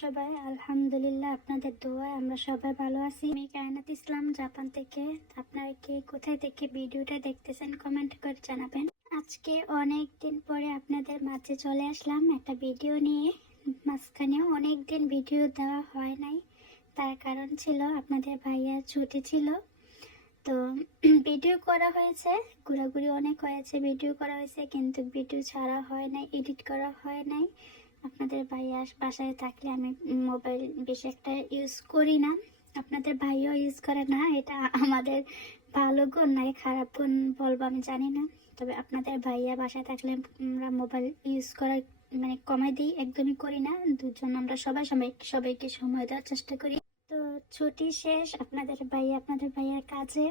সবাই, আলহামদুলিল্লাহ আপনাদের দোয়ায় আমরা সবাই ভালো আছি। আমি কায়নাত ইসলাম, জাপান থেকে। আপনারা কে কোথায় থেকে ভিডিওটা দেখতেছেন কমেন্ট করে জানাবেন। আজকে অনেক দিন পরে আপনাদের মাঝে চলে আসলাম একটা ভিডিও নিয়ে। মাঝখানেও অনেক দিন ভিডিও দেওয়া হয় নাই। তার কারণ ছিল আপনাদের ভাইয়ার ছুটি ছিল। তো ভিডিও করা হয়েছে, ঘোরাঘুরি অনেক হয়েছে, ভিডিও করা হয়েছে, কিন্তু ভিডিও ছাড়া হয় নাই, এডিট করা হয় নাই। আপনাদের ভাইয়া বাসায় থাকলে আমি মোবাইল বেশি একটা ইউজ করি না। আপনাদের ভাইও ইউজ করে না, এটা আমাদের ভালো গুণ নাই খারাপ গুণ বলব আমি জানি না। তবে আপনাদের ভাইয়া বাসায় থাকলে আমরা মোবাইল ইউজ করার মানে কমাই দিই, একদমই করি না। দুজন আমরা সবাই সবাই, সবাইকে সময় দেওয়ার চেষ্টা করি। তো ছুটি শেষ, আপনাদের ভাইয়া, আপনাদের ভাইয়ার কাজে।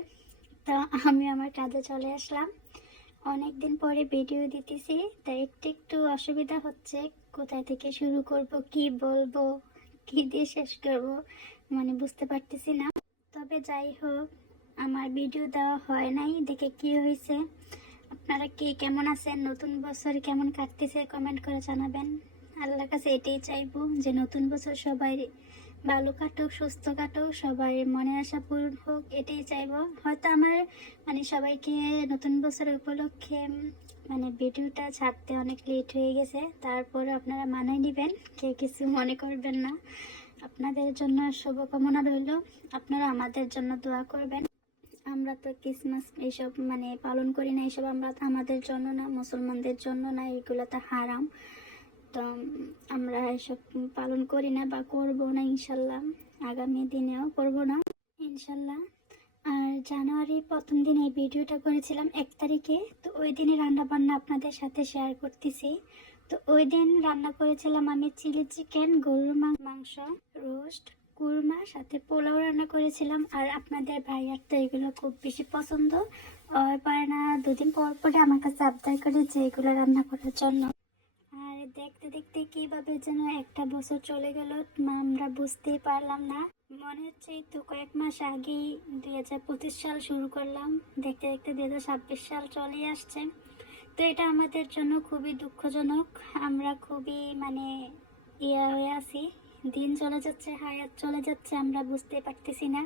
তো আমি আমার কাজে চলে আসলাম। অনেক দিন পরে ভিডিও দিতেছি, তাই একটু একটু অসুবিধা হচ্ছে। কোথায় থেকে শুরু করব, কি বলব, কি দিয়ে শেষ করব মানে বুঝতে পারতেছি না। তবে যাই হোক, আমার ভিডিও দেওয়া হয় নাই, দেখে কি হয়েছে। আপনারা কে কেমন আছেন, নতুন বছর কেমন কাটতেছে কমেন্ট করে জানাবেন। আল্লাহর কাছে এটাই চাইব যে নতুন বছর সবাই ভালো কাটুক, সুস্থ কাটুক সবার মনে আশা পূরণ হোক, এটাই চাইব। হয়তো আমার মানে সবাইকে নতুন বছর উপলক্ষে মানে ভিডিওটা ছাড়তে অনেক লেট হয়ে গেছে। তারপরে আপনারা মানায় নেবেন, কেউ কিছু মনে করবেন না। আপনাদের জন্য শুভকামনা রইল। আপনারা আমাদের জন্য দোয়া করবেন। আমরা তো ক্রিসমাস এইসব মানে পালন করি না, এইসব আমরা আমাদের জন্য না, মুসলমানদের জন্য না, এগুলো তো হারাম। তো আমরা এসব পালন করি না বা করব না, ইনশাল্লাহ। আগামী দিনেও করব না, ইনশাল্লাহ। আর জানুয়ারি প্রথম দিন এই ভিডিওটা করেছিলাম এক তারিখে। তো ওই দিনে রান্না বান্না আপনাদের সাথে শেয়ার করতেছি। তো ওই দিন রান্না করেছিলাম আমি চিলি চিকেন, গরুর মাংস, রোস্ট, কুরমা, সাথে পোলাও রান্না করেছিলাম। আর আপনাদের ভাইয়ার তো এগুলো খুব বেশি পছন্দ। আর পারে না, দুদিন পর পরে আমার কাছে আবদার করে যে এগুলো রান্না করার জন্য। দেখতে দেখতে কীভাবে যেন একটা বছর চলে গেল আমরা বুঝতেই পারলাম না। মনে হচ্ছে তো কয়েক মাস আগেই দুই হাজার পঁচিশ সাল শুরু করলাম। দেখতে দেখতে দুই হাজার ছাব্বিশ সাল চলে আসছে। তো এটা আমাদের জন্য খুবই দুঃখজনক। আমরা খুবই মানে ইয়া হয়ে আছি। দিন চলে যাচ্ছে, হায়াত চলে যাচ্ছে, আমরা বুঝতে পারতেছি না।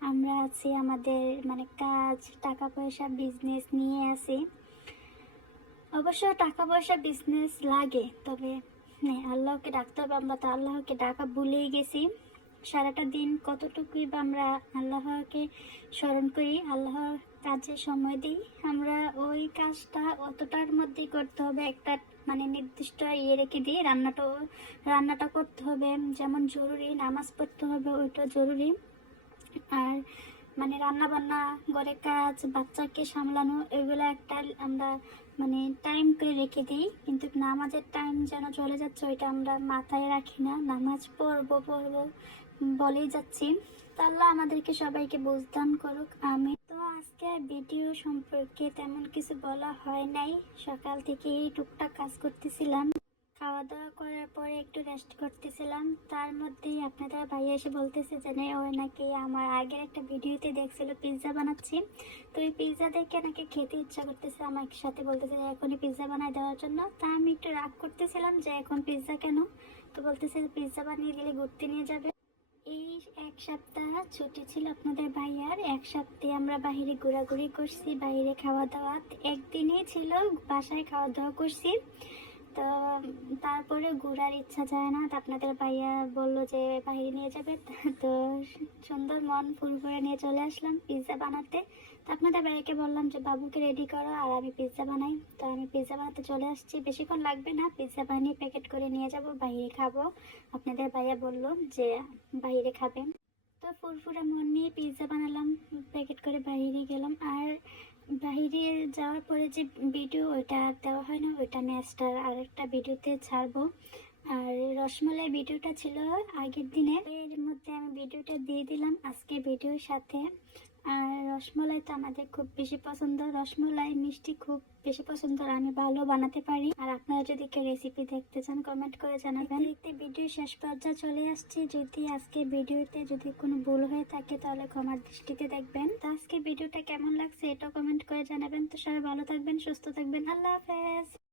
আমরা আছি আমাদের মানে কাজ, টাকা পয়সা বিজনেস নিয়ে আছি। অবশ্য টাকা পয়সা বিজনেস লাগে, তবে হ্যাঁ আল্লাহকে ডাকতে হবে, আমরা তো আল্লাহকে ডাকা ভুলেই গেছি। সারাটা দিন কতটুকুই বা আমরা আল্লাহকে স্মরণ করি, আল্লাহর কাজে সময় দিই, আমরা ওই কাজটা অতটার মধ্যেই করতে হবে, একটা মানে নির্দিষ্ট ইয়ে রেখে দিই রান্নাটা রান্নাটা করতে হবে। যেমন জরুরি, নামাজ পড়তে হবে, ওইটা জরুরি। আর মানে রান্না বান্না ঘরের কাজ, বাচ্চাকে সামলানো, এগুলো একটা আমরা মানে টাইম করে রেখে দিই। কিন্তু নামাজের টাইম যেন চলে যাচ্ছে, ওইটা আমরা মাথায় রাখি না। নামাজ পড়ব পড়ব, বলেই যাচ্ছি। তো আল্লাহ আমাদেরকে সবাইকে বুঝদান করুক আমি তো আজকে ভিডিও সম্পর্কে তেমন কিছু বলা হয় নাই। সকাল থেকে এই টুকটাক কাজ করতেছিলাম। খাওয়া দাওয়া করার পরে একটু রেস্ট করতেছিলাম। তার মধ্যেই আপনাদের ভাইয়া এসে বলতেছে যে ও নাকি আমার আগের একটা ভিডিওতে দেখছিল পিৎজা বানাচ্ছি। তো ওই পিৎজা দেখে নাকি খেতে ইচ্ছা করতেছে। আমার সাথে বলতেছে যে, এখনই পিৎজা বানায় দেওয়ার জন্য। তা আমি একটু রাগ করতেছিলাম যে, এখন পিৎজা কেন? তো বলতেছে যে পিৎজা বানিয়ে দিলে ঘুরতে নিয়ে যাবে। এই এক সপ্তাহ ছুটি ছিল আপনাদের ভাইয়ার। এক সপ্তাহে আমরা বাইরে ঘোরাঘুরি করছি, বাইরে খাওয়া দাওয়া একদিনই ছিল, বাসায় খাওয়া দাওয়া করছি। তো তারপরে ঘোরার ইচ্ছা যায় না। তো আপনাদের ভাইয়া বলল যে, বাইরে নিয়ে যাবে। তো সুন্দর মন ফুল করে নিয়ে চলে আসলাম পিৎজা বানাতে। তো আপনাদের ভাইয়াকে বললাম যে, বাবুকে রেডি করো আর আমি পিৎজা বানাই। তো আমি পিৎজা বানাতে চলে আসছি। বেশিক্ষণ লাগবে না। পিৎজা বানিয়ে প্যাকেট করে নিয়ে যাব, বাইরে খাব। আপনাদের ভাইয়া বলল যে, বাইরে খাবেন। তো ফুরফুরা মন নিয়ে পিৎজা বানালাম প্যাকেট করে বাইরে গেলাম। আর বাইরে যাওয়ার পরে যে ভিডিও ওইটা দেওয়া হয় না, ওইটা আর আরেকটা ভিডিওতে ছাড়বো। আর রসমালাই ভিডিওটা ছিল আগের দিনে এর মধ্যে আমি ভিডিওটা দিয়ে দিলাম আজকে ভিডিওর সাথে। আর রসমলাই তো আমাদের খুব বেশি পছন্দ। রসমলাই মিষ্টি খুব বেশি পছন্দ আর আমি ভালো বানাতে পারি। আর আপনারা যদি কেউ রেসিপি দেখতে চান কমেন্ট করে জানাবেন। দেখতে ভিডিও শেষ পর্যায়ে চলে আসছে। যদি আজকে ভিডিওতে যদি কোনো ভুল হয়ে থাকে, তাহলে ক্ষমার দৃষ্টিতে দেখবেন। তো আজকে ভিডিওটা কেমন লাগছে, এটাও কমেন্ট করে জানাবেন। তো সবাই ভালো থাকবেন, সুস্থ থাকবেন। আল্লাহ হাফেজ।